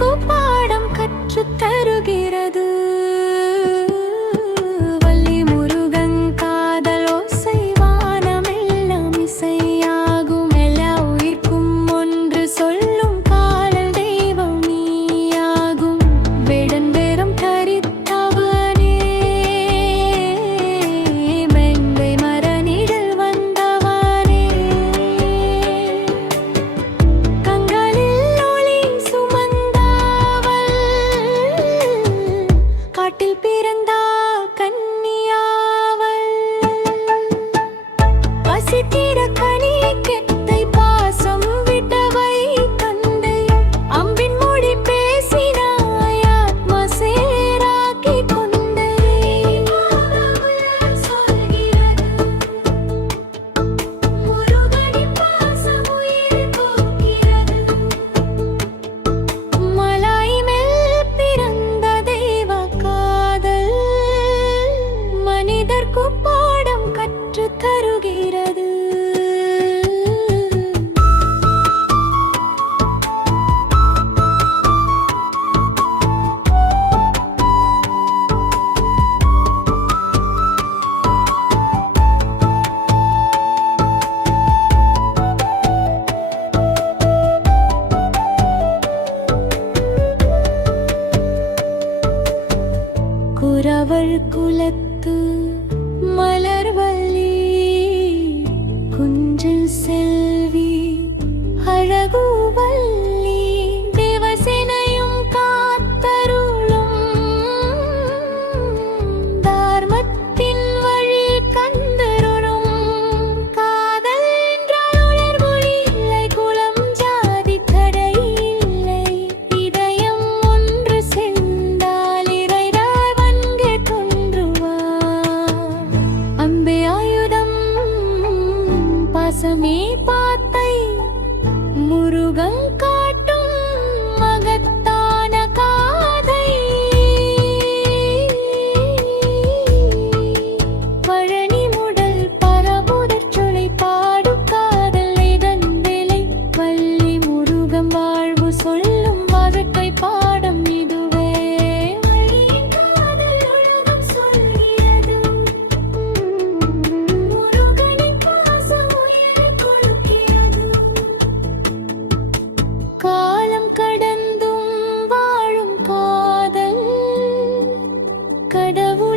மனிதர்க்கு பாடம் கற்றுத் தருகிறது. வள்ளி முருகன் காதல் ஓசை வானமெல்லாம் இசையாகும். எல்லா உயிர்க்கும் ஒன்று சொல்லும் காதல் தெய்வம் நீயாகும். வேடன் வேரம் தரித்தவனே, மெங்கை மரநிழல் வந்தவனே, கண்களில் ஒளி சுமந்தவள், காட்டில் பிறந்த கன்னியாவள். பசித்திர கனி கெத்தை பாசம் விட்டவை தந்தை, அம்பின் மொழி பேசினாய் ஆத்ம சேராக்கி கொண்டை. சொல்கிறது முருகனின் பாசம் உயிர் போக்கிறது. மலாய் மேல் பிறந்த தெய்வ காதல் மனிதர்க்கு பாடம் கற்றுத் தருகிறது. குறவள் குலத்து மலர்வல்லி, குஞ்சில் செல்வி அழகுவல்லி, தேவசேனையும் காத்தருளும் தார்மத்தின் வழி கந்தருளும். காதல் என்றால் உணர்மொழி இல்லை, குலம் ஜாதி தடை இல்லை. இதயம் ஒன்று சென்றால் இறைராய் வன்கே தோன்றுவார். அம்பே ஆயுதம் பாசமே பாத்தை, முருகன் காட்டும் மகத்தான காதை. பழனி முடல் பரபுதற் சொலை பாடும் காதல் இதன் வேலை. வள்ளி முருகன் வாழ்வு சொல்லும் வாழ்க்கை பாடம் இதுவே. வள்ளியின் காதல் உலகம் சொல்கிறது. முருகனின் பாசம் உயிர் கொழுக்கிறது. காலம் கடந்தும் வாழும் காதல் கடவுள்